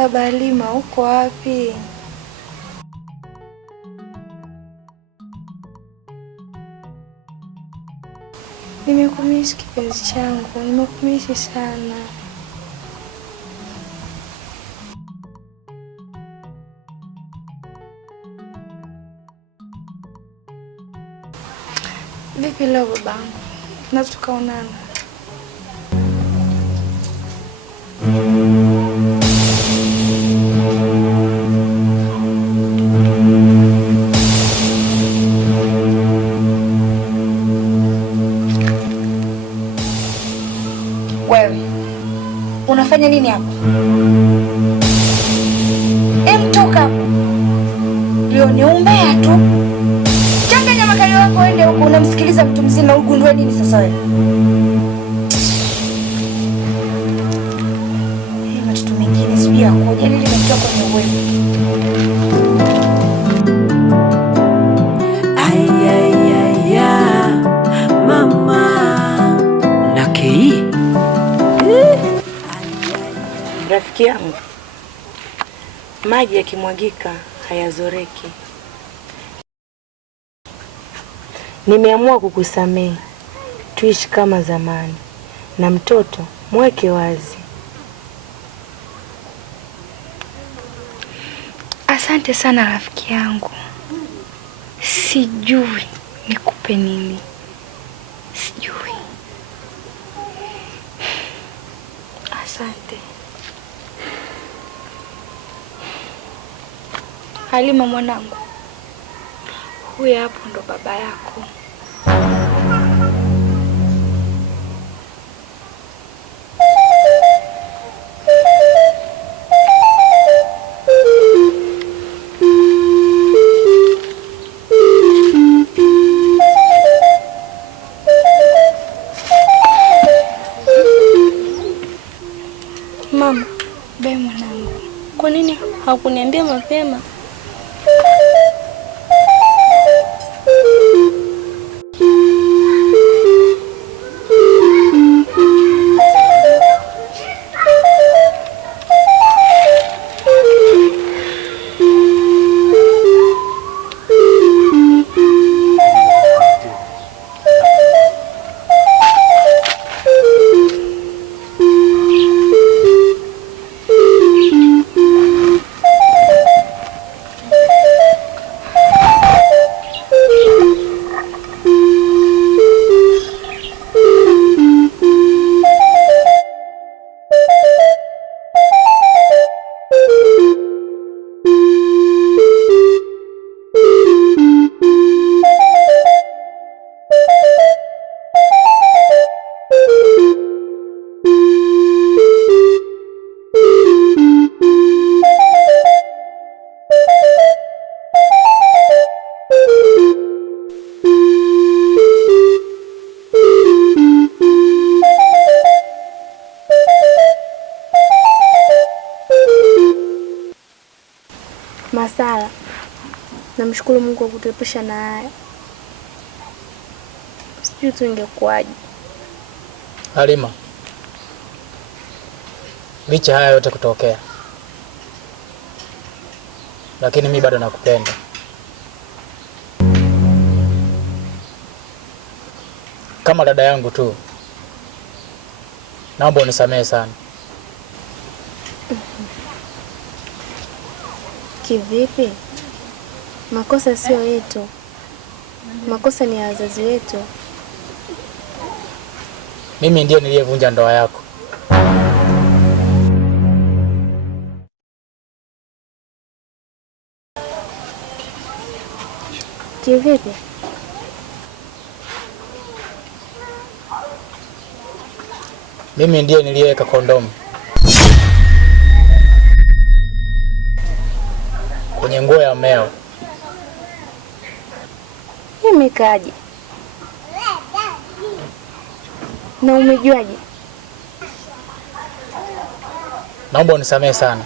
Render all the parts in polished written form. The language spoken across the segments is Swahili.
Baba Halima, uko wapi? Nimekumisi kipenzi changu, nimekumisi sana. Vipi leo babangu? Na tukaonana. Wewe unafanya nini hapa? Toka hapo. Leo ni umbea tu. Changanya makali wako ende huko, unamsikiliza mtu mzima. Ugundue nini sasa wewe? Mtoto mwingine sijui akoje, nini nimetoka kwenye wewe. Mama Nakei, rafiki yangu, maji yakimwagika hayazoreki. Nimeamua kukusamehe, tuishi kama zamani, na mtoto mweke wazi. Asante sana rafiki yangu. Sijui nikupe nini. Sijui. Asante. Halima mwanangu, huyu hapo ndo baba yako. Mama, be mwanangu, kwa nini hakuniambia mapema? Masala, namshukuru Mungu kwa kutuepusha na haya. Sijui tu ingekuwaje. Halima, licha haya yote kutokea, lakini mimi bado nakupenda. Kama dada yangu tu, naomba unisamehe sana. Kivipi? Makosa sio yetu. Makosa ni ya wazazi wetu. Mimi ndiye niliyevunja ndoa yako. Kivipi? Mimi ndiye niliyeweka kondomu kwenye nguo ya mmeo. Mimi kaje? Na umejuaje? Naomba unisamehe sana.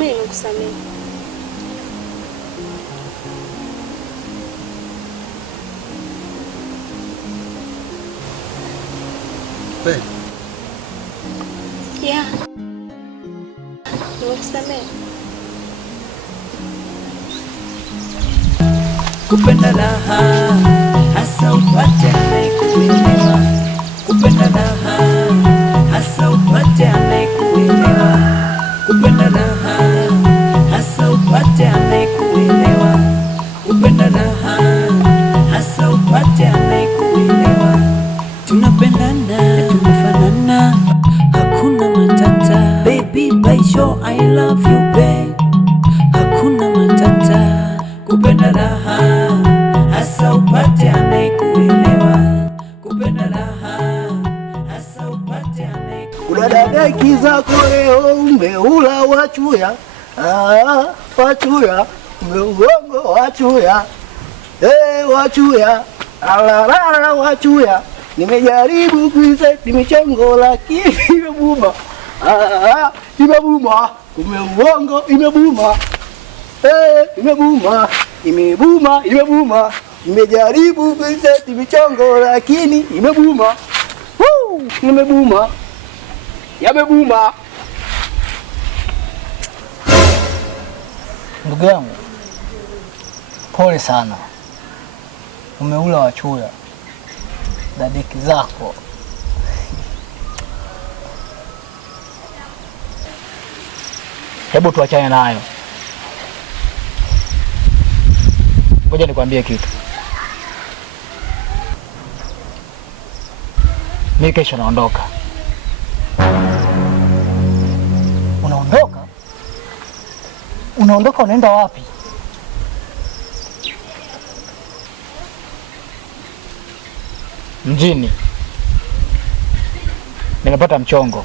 Mimi nimekusamehe. Kweli? Yeah. Nimekusamehe. Kupenda raha hasa upate anayekuelewa. Kupenda raha hasa upate anayekuelewa. Kupenda raha hasa upate anayekuelewa. Kupenda raha hasa upate anayekuelewa. Tunapendana, tumefanana, hakuna matata. Baby, by sure I love you, babe. Hakuna matata. Kupenda raha hasa upate anayekuelewa. Kupenda raha hasa upate anayekuelewa. Unadadeki zako leo umeula wachuya. Wachuya, umeuongo wachuya. Wachuya, alalala wachuya. Nimejaribu kuiseti michongo lakini imebuma. Imebuma, umeuongo imebuma. Imebuma, imebuma, imebuma. Nimejaribu kuiseti michongo lakini imebuma. Imebuma. Yamebuma. Ndugu yangu, pole sana, umeula wachuya dadeki zako. Hebu tuachane nayo. Ngoja nikwambie kitu. Mimi kesho naondoka. Unaondoka? Unaondoka unaenda wapi? Mjini. Nimepata mchongo.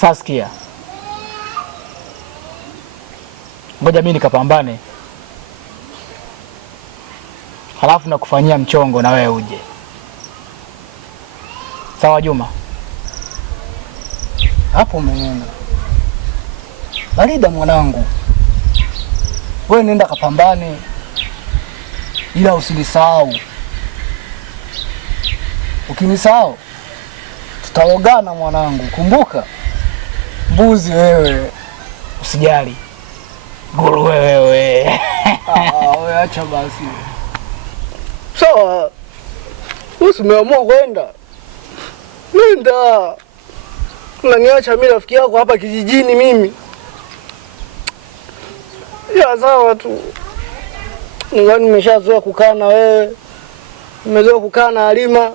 Sasa sikia. Ngoja mimi nikapambane. Halafu nakufanyia mchongo na wewe uje. Sawa Juma? Hapo umenena. Barida mwanangu. Wewe nenda kapambane. Ila usinisahau. Ukinisahau tutalogana mwanangu. Kumbuka. Mbuzi wewe. Usijali. Nguruwe wewe. Wewe acha basi. Sawa. Usimeamua kwenda. Nenda. Unaniacha mimi rafiki yako hapa kijijini mimi. Ya sawa tu. Nimeshazoea kukaa na wewe. Nimezoea kukaa na Halima.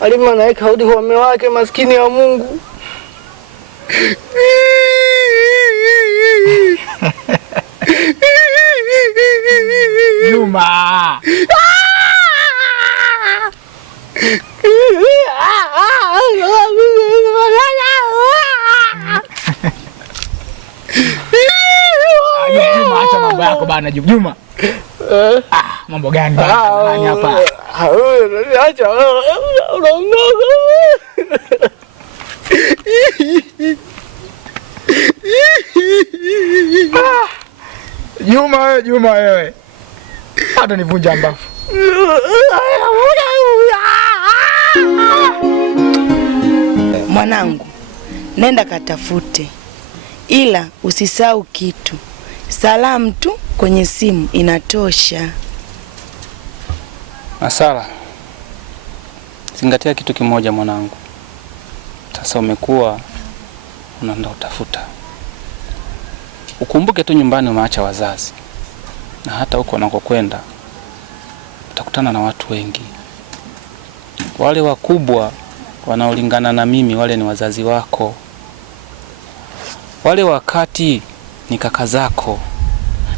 Halima naika hudi kwa mume wake maskini ya Mungu. Juma. Juma, acha mambo yako bana Juma. Mambo gani bana? Nani hapa? Acha unaondoka. Juma wewe. Hata nivunja mbavu. Mwanangu, nenda katafute, ila usisahau kitu. Salamu tu kwenye simu inatosha. Masala, zingatia kitu kimoja mwanangu. Sasa umekuwa unaenda utafuta. Ukumbuke tu nyumbani umeacha wazazi. Na hata huko unakokwenda utakutana na watu wengi. Wale wakubwa wanaolingana na mimi wale ni wazazi wako. Wale wakati ni kaka zako.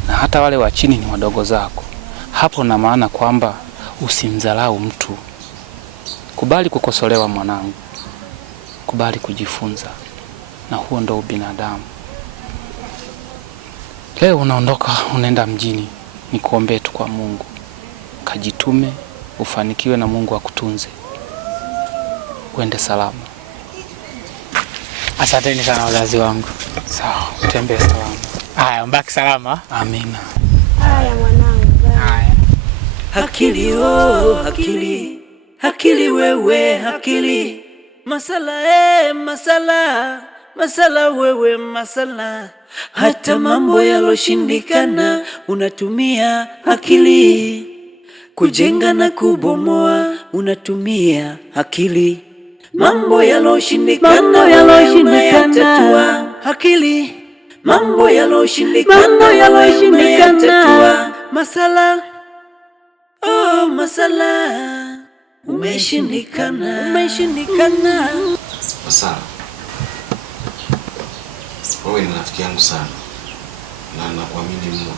Na hata wale wa chini ni wadogo zako. Hapo na maana kwamba usimdharau mtu. Kubali kukosolewa mwanangu. Kubali kujifunza. Na huo ndo ubinadamu. Leo unaondoka unaenda mjini. Nikuombee tu kwa Mungu. Kajitume, ufanikiwe na Mungu akutunze. Uende salama. Asanteni sana wazazi wangu. Sawa, utembee salama. Haya, mbaki salama. Amina. Haya mwanangu. Haya. Akili oh, akili, akili wewe, akili. Masala masala, masala wewe masala. Hata mambo yaloshindikana unatumia akili. Kujenga na kubomoa unatumia akili. Mambo yaloshindikana unayatatua akili. Mambo yaloshindikana masala. Oh, masala umeshindikana. Masala, wewe ni rafiki yangu sana na nakuamini mno.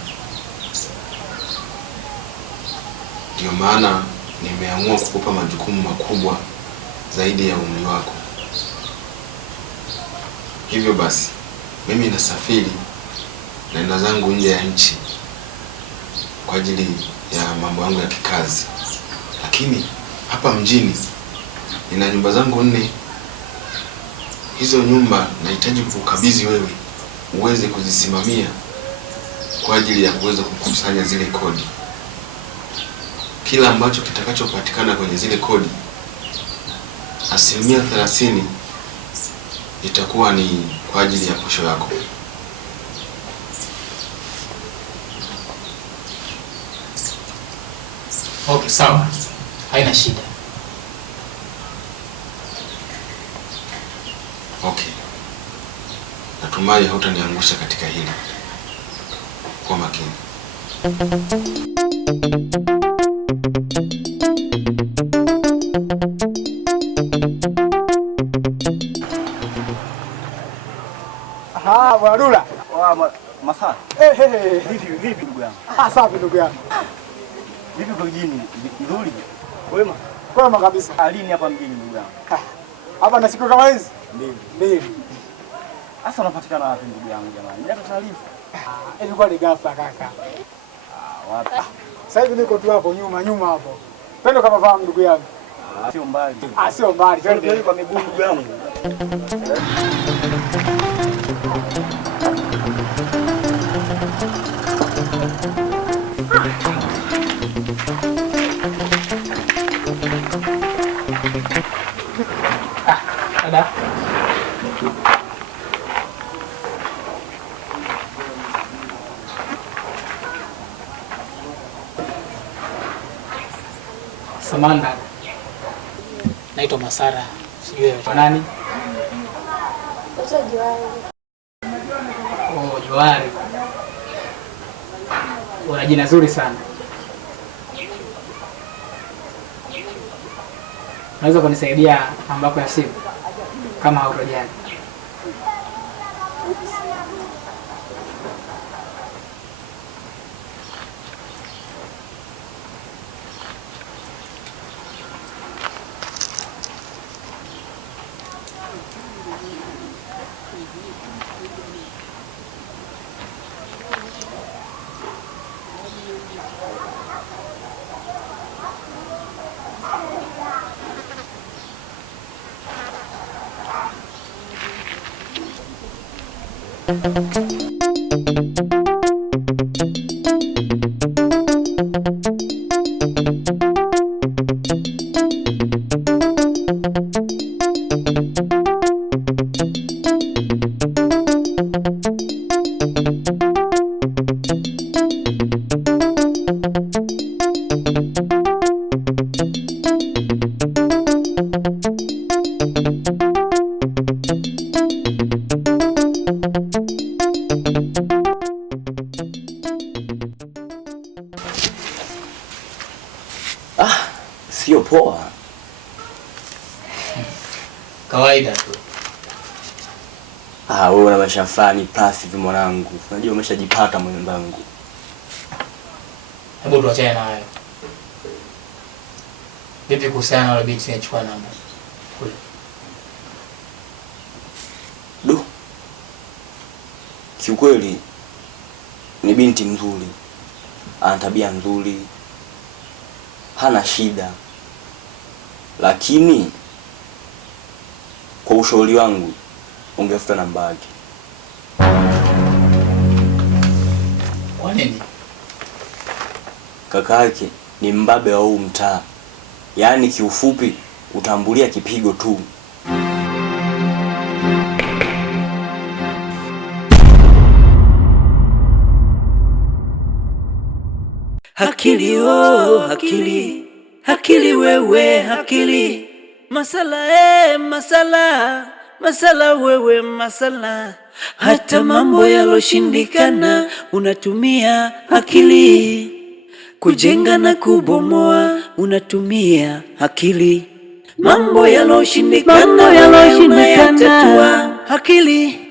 Ndio maana nimeamua kukupa majukumu makubwa zaidi ya umri wako. Hivyo basi, mimi nasafiri naenda zangu nje ya nchi kwa ajili ya mambo yangu ya kikazi. Lakini hapa mjini nina nyumba zangu 4. Hizo nyumba nahitaji kukukabidhi wewe uweze kuzisimamia kwa ajili ya kuweza kukusanya zile kodi. Kila ambacho kitakachopatikana kwenye zile kodi, 30% itakuwa ni kwa ajili ya posho yako. Okay, sawa. Haina shida. Okay. Natumai hautaniangusha katika hili. Kwa makini. Bwana Dula. Masala. Vipi ndugu yangu? Safi ndugu yangu. Vipi kwa mjini? Nzuri. Kwema? Kwema kabisa. Lini hapa mjini ndugu yangu? Hapa na siku kama hizi? Ndio. Sasa unapatikana wapi ndugu yangu jamani? Nileta taarifa. Ilikuwa ni ghafla kaka. Wapi? Sasa hivi niko tu hapo nyuma hapo. Twende kama fahamu ndugu yangu. Sio mbali. Sio mbali. Twende kwa miguu ndugu yangu. Ada. Samanda. Naitwa Masara. Sijui wewe nani? Naitwa Johari. Oh, Johari. Una jina zuri sana. Unaweza kunisaidia ambako ya simu kama hautojali? Sio poa. Kawaida tu. Wewe una maisha fulani plus hivi mwanangu. Unajua umeshajipata mwenzangu. Hebu tuachane na hayo. Vipi kuhusiana na binti anachukua namba? Kule. Kiukweli ni binti mzuri. Ana tabia nzuri. Hana shida. Lakini kwa ushauri wangu ungefuta namba yake. Kwa nini? Kaka yake ni mbabe wa huu mtaa. Yaani kiufupi utambulia kipigo tu. Akili akili, akili wewe akili. Masala masala wewe masala. Hata mambo yaloshindikana unatumia akili. Kujenga na kubomoa unatumia akili. Mambo yaloshindikana unayatatua akili.